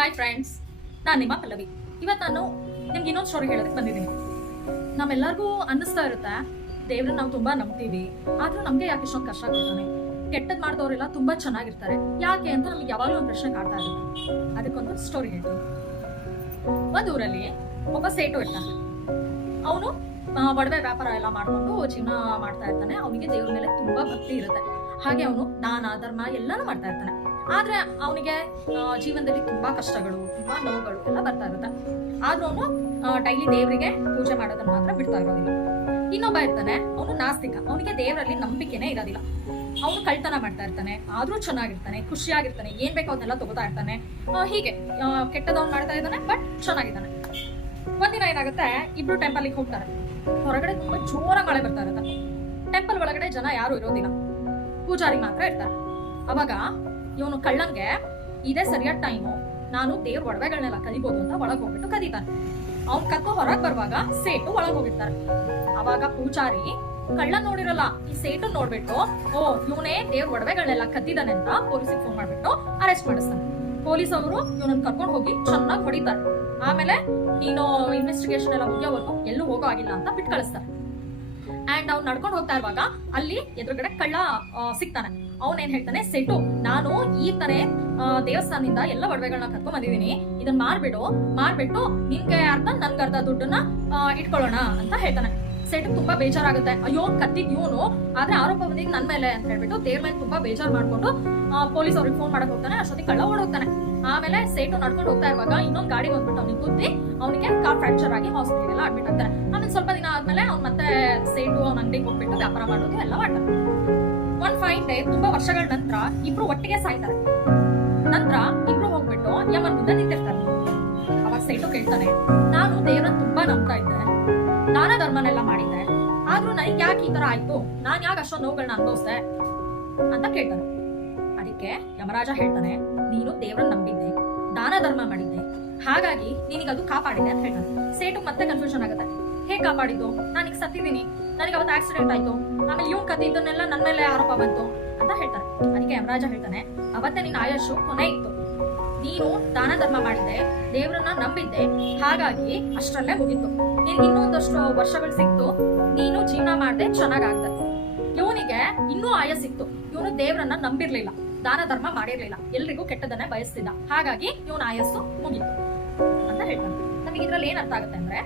Hi friends, ನಾನು ನಿಮ್ಮ ಪಲ್ಲವಿ. ಇವತ್ತು ನಾನು ನಿಮ್ಗೆ ಇನ್ನೊಂದು ಸ್ಟೋರಿ ಹೇಳೋದಕ್ಕೆ ಬಂದಿದ್ದೀನಿ. ನಮ್ಮೆಲ್ಲರಿಗೂ ಅನ್ನಿಸ್ತಾ ಇರುತ್ತೆ, ದೇವ್ರನ್ನ ನಾವು ತುಂಬಾ ನಂಬ್ತೀವಿ, ಆದ್ರೂ ನಮ್ಗೆ ಯಾಕೆ ಇಷ್ಟೊಂದು ಕಷ್ಟ ಕೊಡ್ತಾನೆ, ಕೆಟ್ಟದ್ ಮಾಡಿದವರೆಲ್ಲ ತುಂಬಾ ಚೆನ್ನಾಗಿರ್ತಾರೆ ಯಾಕೆ ಅಂತ ನಮ್ಗೆ ಯಾವಾಗಲೂ ಒಂದು ಪ್ರಶ್ನೆ ಕಾಡ್ತಾ ಇರುತ್ತೆ. ಅದಕ್ಕೊಂದು ಸ್ಟೋರಿ ಹೇಳ್ತೀನಿ. ಒಂದ್ ಊರಲ್ಲಿ ಒಬ್ಬ ಸೇಟು ಇರ್ತಾನೆ. ಅವನು ಒಡವೆ ವ್ಯಾಪಾರ ಎಲ್ಲ ಮಾಡ್ಕೊಂಡು ಜೀವನ ಮಾಡ್ತಾ ಇರ್ತಾನೆ. ಅವನಿಗೆ ದೇವ್ರ ಮೇಲೆ ತುಂಬಾ ಭಕ್ತಿ ಇರುತ್ತೆ. ಹಾಗೆ ಅವನು ದಾನ ಧರ್ಮ ಎಲ್ಲಾನು ಮಾಡ್ತಾ ಇರ್ತಾನೆ. ಆದ್ರೆ ಅವನಿಗೆ ಜೀವನದಲ್ಲಿ ತುಂಬಾ ಕಷ್ಟಗಳು, ತುಂಬಾ ನೋವುಗಳು ಎಲ್ಲ ಬರ್ತಾ ಇರುತ್ತೆ. ಆದ್ರೂ ಅವನು ಡೈಲಿ ದೇವರಿಗೆ ಪೂಜೆ ಮಾಡೋದನ್ನ ಮಾತ್ರ ಬಿಡ್ತಾ ಇರೋದಿಲ್ಲ. ಇನ್ನೊಬ್ಬ ಇರ್ತಾನೆ, ಅವನು ನಾಸ್ತಿಕ. ಅವನಿಗೆ ದೇವರಲ್ಲಿ ನಂಬಿಕೆನೇ ಇರೋದಿಲ್ಲ. ಅವನು ಕಳ್ತನ ಮಾಡ್ತಾ ಇರ್ತಾನೆ, ಆದ್ರೂ ಚೆನ್ನಾಗಿರ್ತಾನೆ, ಖುಷಿಯಾಗಿರ್ತಾನೆ, ಏನ್ ಬೇಕೋ ಅದನ್ನೆಲ್ಲ ತಗೋತಾ ಇರ್ತಾನೆ. ಹೀಗೆ ಕೆಟ್ಟದವ್ನು ಮಾಡ್ತಾ ಇದ್ದಾನೆ, ಬಟ್ ಚೆನ್ನಾಗಿದ್ದಾನೆ. ಒಂದಿನ ಏನಾಗುತ್ತೆ, ಇಬ್ರು ಟೆಂಪಲ್ಗೆ ಹೋಗ್ತಾರೆ. ಹೊರಗಡೆ ತುಂಬಾ ಜೋರ ಮಳೆ ಬರ್ತಾ ಇರುತ್ತೆ. ಟೆಂಪಲ್ ಒಳಗಡೆ ಜನ ಯಾರು ಇರೋದಿಲ್ಲ, ಪೂಜಾರಿ ಮಾತ್ರ ಇರ್ತಾರೆ. ಅವಾಗ ಇವನು ಕಳ್ಳಂಗೆ ಇದೇ ಸರಿಯಾದ ಟೈಮು, ನಾನು ದೇವ್ರ ಒಡವೆಗಳನ್ನೆಲ್ಲ ಕದಿಬೋದು ಅಂತ ಒಳಗ್ ಹೋಗ್ಬಿಟ್ಟು ಕದೀತಾನೆ. ಅವ್ನ್ ಕತ್ಕೊ ಹೊರಗ್ ಬರುವಾಗ ಸೇಟು ಒಳಗ್ ಹೋಗಿರ್ತಾರೆ. ಅವಾಗ ಪೂಜಾರಿ ಕಳ್ಳ ನೋಡಿರಲ್ಲ, ಈ ಸೇಟು ನೋಡ್ಬಿಟ್ಟು ಇವನೇ ದೇವ್ರ ಒಡವೆಗಳನ್ನೆಲ್ಲ ಕದ್ದಿದ್ದಾನೆ ಅಂತ ಪೊಲೀಸಿಗೆ ಫೋನ್ ಮಾಡ್ಬಿಟ್ಟು ಅರೆಸ್ಟ್ ಮಾಡಿಸ್ತಾನೆ. ಪೊಲೀಸ್ ಅವರು ಇವನನ್ನ ಕರ್ಕೊಂಡು ಹೋಗಿ ಚೆನ್ನಾಗಿ ಹೊಡಿತಾರೆ. ಆಮೇಲೆ ನೀನು ಇನ್ವೆಸ್ಟಿಗೇಷನ್ ಎಲ್ಲ ಮುಗಿಯೋವರೆಗೂ ಎಲ್ಲೂ ಹೋಗೋ ಆಗಿಲ್ಲ ಅಂತ ಬಿಟ್ಟು ಕಳಿಸ್ತಾರೆ. ಅಂಡ್ ಅವ್ನು ನಡ್ಕೊಂಡು ಹೋಗ್ತಾ ಇರುವಾಗ ಅಲ್ಲಿ ಎದುರುಗಡೆ ಕಳ್ಳ ಸಿಗ್ತಾನೆ. ಅವನೇನ್ ಹೇಳ್ತಾನೆ, ಸೇಟು ನಾನು ಈ ತರ ದೇವಸ್ಥಾನದಿಂದ ಎಲ್ಲ ಒಡವೆಗಳನ್ನ ಕತ್ಕೊಂಡ್ ಬಂದಿದೀನಿ, ಇದನ್ನ ಮಾಡ್ಬಿಟ್ಟು ನಿನ್ಗೆ ಅರ್ಧ ನನ್ಗೆ ಅರ್ಧ ದುಡ್ಡನ್ನ ಇಟ್ಕೊಳ್ಳೋಣ ಅಂತ ಹೇಳ್ತಾನೆ. ಸೇಟು ತುಂಬಾ ಬೇಜಾರಾಗುತ್ತೆ. ಅಯ್ಯೋ ಕತ್ತಿದ್ ಇವನು, ಆದ್ರೆ ಆರೋಪ ಬಂದಿದ್ ನನ್ ಮೇಲೆ ಅಂತ ಹೇಳ್ಬಿಟ್ಟು ದೇವ್ರ ಮೇಲೆ ತುಂಬಾ ಬೇಜಾರ್ ಮಾಡ್ಕೊಂಡು ಪೊಲೀಸ್ ಅವ್ರಿಗೆ ಫೋನ್ ಮಾಡಕ್ ಹೋಗ್ತಾನೆ. ಅಷ್ಟೊತ್ತಿಗೆ ಕಳ್ಳ ಓಡೋಗ್ತಾನೆ. ಆಮೇಲೆ ಸೇಟು ನಡ್ಕೊಂಡು ಹೋಗ್ತಾ ಇರುವಾಗ ಇನ್ನೊಂದು ಗಾಡಿ ಬಂದ್ಬಿಟ್ಟು ಅವ್ನಿಗೆ ಗುದ್ದಿ ಅವನಿಗೆ ಕಾರ್ ಫ್ರಾಕ್ಚರ್ ಆಗಿ ಹಾಸ್ಪಿಟಲ್ ಅಡ್ಮಿಟ್ ಆಗ್ತಾನೆ. ಆಮೇಲೆ ಸ್ವಲ್ಪ ದಿನ ಆದ್ಮೇಲೆ ಅವ್ನು ಮತ್ತೆ ಸೇಟು ಅವ್ನ ಅಂಗಡಿಗೆ ಹೋಗ್ಬಿಟ್ಟು ವ್ಯಾಪಾರ ಮಾಡೋದು ಎಲ್ಲ ಮಾಡ್ತಾನೆ. ಒಂದ್ ಫೈನ್ ಡೇ, ತುಂಬಾ ವರ್ಷಗಳ ನಂತರ ಇಬ್ರು ಒಟ್ಟಿಗೆ ಸಾಯ್ತಾರೆ. ನಂತರ ಇಬ್ರು ಹೋಗ್ಬಿಟ್ಟು ಯಮನ್ ಮುಂದೆ ನಿಂತಿರ್ತಾರೆ. ಅವಾಗ ಸೇಟು ಕೇಳ್ತಾನೆ, ನಾನು ದೇವ್ರನ್ನ ತುಂಬಾ ನಂಬ್ತಾ ಇದ್ದೆ, ದಾನ ಧರ್ಮನೆಲ್ಲ ಮಾಡಿದ್ದೆ, ಆದ್ರೂ ನನಗೆ ಯಾಕೆ ಈ ತರ ಆಯ್ತು, ನಾನ್ ಯಾಕೆ ಅಷ್ಟೊಂದು ನೋವುಗಳನ್ನ ಅನುಭವಿಸ್ದೆ ಅಂತ ಕೇಳ್ತಾನೆ. ಅದಕ್ಕೆ ಯಮರಾಜ ಹೇಳ್ತಾನೆ, ನೀನು ದೇವ್ರನ್ನ ನಂಬಿದ್ದೆ, ದಾನ ಧರ್ಮ ಮಾಡಿದ್ದೆ, ಹಾಗಾಗಿ ನಿನಗದು ಕಾಪಾಡಿದೆ ಅಂತ ಹೇಳ್ತಾನೆ. ಸೇಟು ಮತ್ತೆ ಕನ್ಫ್ಯೂಷನ್ ಆಗುತ್ತೆ. ಹೇಗ್ ಕಾಪಾಡಿದ್ದು, ನಾನೀಗ ಸತ್ತಿದ್ದೀನಿ, ನನಗೆ ಅವತ್ತು ಆಕ್ಸಿಡೆಂಟ್ ಆಯ್ತು, ಆಮೇಲೆ ಇವ್ನ್ ಕತ್ತಿದ್ದನ್ನೆಲ್ಲ ನನ್ನ ಮೇಲೆ ಆರೋಪ ಬಂತು ಅಂತ ಹೇಳ್ತಾನೆ. ಅದಕ್ಕೆ ಯಮರಾಜ ಹೇಳ್ತಾನೆ, ಅವತ್ತೇ ನಿನ್ನ ಆಯುಷು ಕೊನೆ ಇತ್ತು, ನೀನು ದಾನ ಧರ್ಮ ಮಾಡಿದ್ದೆ, ದೇವ್ರನ್ನ ನಂಬಿದ್ದೆ, ಹಾಗಾಗಿ ಅಷ್ಟರಲ್ಲೇ ಮುಗಿತ್ತು. ನಿನ್ಗೆ ಇನ್ನೊಂದಷ್ಟು ವರ್ಷಗಳು ಸಿಕ್ತು, ನೀನು ಜೀವನ ಮಾಡ್ದೆ, ಚೆನ್ನಾಗಾಗ್ದೆ. ಇವನಿಗೆ ಇನ್ನೂ ಆಯಸ್ಸಿತ್ತು, ಇವನು ದೇವ್ರನ್ನ ನಂಬಿರ್ಲಿಲ್ಲ, ದಾನ ಧರ್ಮ ಮಾಡಿರ್ಲಿಲ್ಲ, ಎಲ್ರಿಗೂ ಕೆಟ್ಟದನ್ನೇ ಬಯಸ್ತಿದ್ದ, ಹಾಗಾಗಿ ಇವನ ಆಯಸ್ಸು ಮುಗಿತು ಅಂತ ಹೇಳ್ತಾನೆ. ನಮಗೆ ಇದ್ರಲ್ಲಿ ಏನ್ ಅರ್ಥ ಆಗುತ್ತೆ ಅಂದ್ರೆ,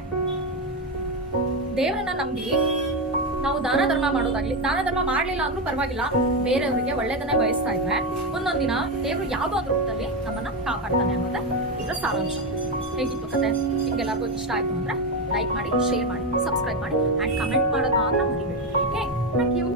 ದೇವ್ರನ್ನ ನಂಬಿ ನಾವು ದಾನ ಧರ್ಮ ಮಾಡೋದಾಗ್ಲಿ, ದಾನ ಧರ್ಮ ಮಾಡ್ಲಿಲ್ಲ ಅಂದ್ರೂ ಪರವಾಗಿಲ್ಲ, ಬೇರೆಯವರಿಗೆ ಒಳ್ಳೇದನ್ನೇ ಬಯಸ್ತಾ ಇದ್ರೆ ಒಂದೊಂದಿನ ದೇವ್ರು ಯಾವ್ದೋ ಒಂದು ರೂಪದಲ್ಲಿ ನಮ್ಮನ್ನ ಕಾಪಾಡ್ತಾನೆ ಅನ್ನೋದೇ ಇದರ ಸಾರಾಂಶ. ಹೇಗಿತ್ತು ಕತೆ? ನಿಮ್ಗೆಲ್ಲರಿಗೂ ಇಷ್ಟ ಆಯ್ತು ಅಂದ್ರೆ ಲೈಕ್ ಮಾಡಿ, ಶೇರ್ ಮಾಡಿ, ಸಬ್ಸ್ಕ್ರೈಬ್ ಮಾಡಿ ಅಂಡ್ ಕಮೆಂಟ್ ಮಾಡೋದು ಮಾತ್ರ ಮರಿಬೇಡಿ. Okay, thank you.